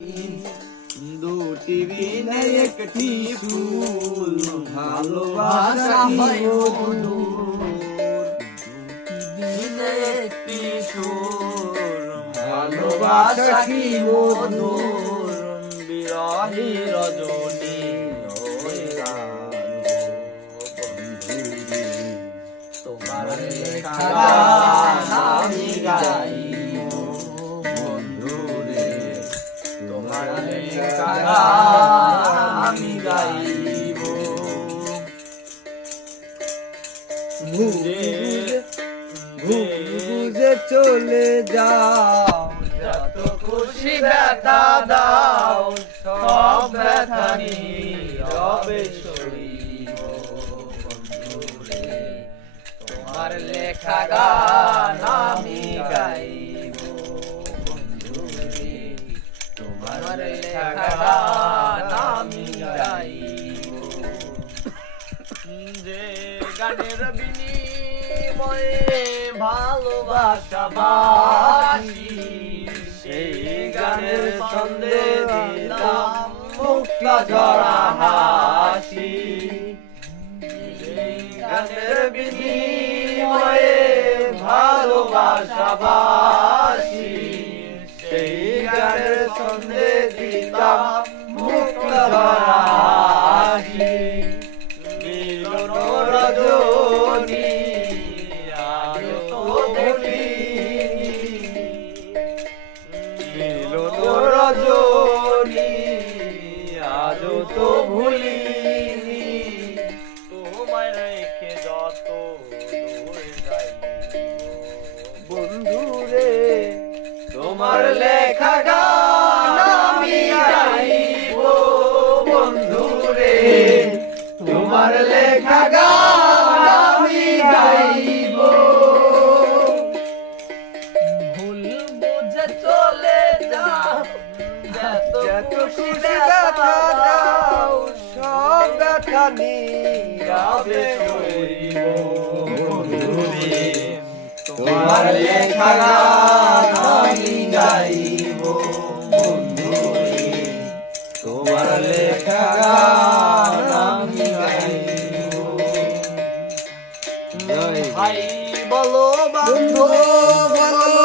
দুটি বিনে একটি ফুল ভালোবাসা কি মধুর, বিনে একটি সুর ভালোবাসা কি মধুর, বিরহী রজনী ওই গান বন্ধুরে তোমার লেখা গান আমি গাইব বন্ধুরে, তোমার লেখা গান আমি গাইব। বুঝে চলে যাও, যত খুশি ব্যথা দাও, সব ব্যথা নীরবে সইব বন্ধুরে, তোমার লেখা গান আমি গাইব বন্ধুরে, তোমার লেখা গান আমি গাইব। যে গানের বিনিময়ে ভালোবাসা বাসি, সেই গানের ছন্দে দিলাম মুক্তা ঝরা হাসি। সেই গানের বিনিময়ে ভালোবাসা বাসি, সেই গানের ছন্দে দিলাম মুক্তা ঝরা হাসি। মিলন রজনী আজ তো দেখিনি, মিলন রজনী আজ তো ভুলিনি, তোমায় রেখে যত দূরে যাই বন্ধুরে, তোমার লেখা গান আমি গাইব বন্ধুরে, তোমার লেখা গান আমি গাইব। ভুল বুঝে চলে যাও, যত খুশি ব্যথা দাও, সব ব্যথা নীরবে সইব বন্ধুরে, তোমার লেখা গান আমি গাইব বন্ধুরে, তোমার লেখা গান আমি গাইব। ভাই বলো বন্ধু বলো,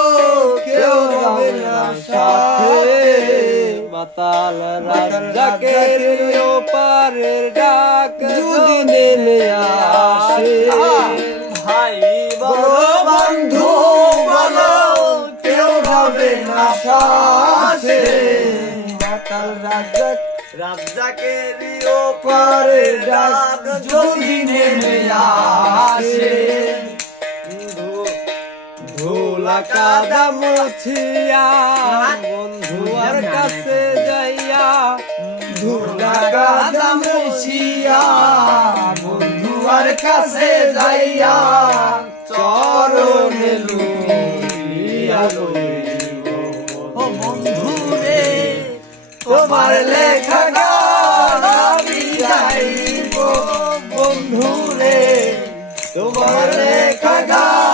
কেউ যাবে না সাথে, মাতাল রাজ্জাকের ওপারের ডাক যদি নেমে আসে। ভাই বলো বন্ধু বলো, কেউ যাবে না সাথে, মাতাল রাজ্জাকের ওপারের ডাক যদি নেমে আসে। ধুলা কাদা মুছিয়া বন্ধুয়ার কাছে যাইয়া, ধুলা কাদা মুছিয়া বন্ধুয়ার কাছে যাইয়া, চরণে লইয়া লইব বন্ধুরে, তোমার লেখা গান আমি গাইব বন্ধুরে, তোমার লেখা গান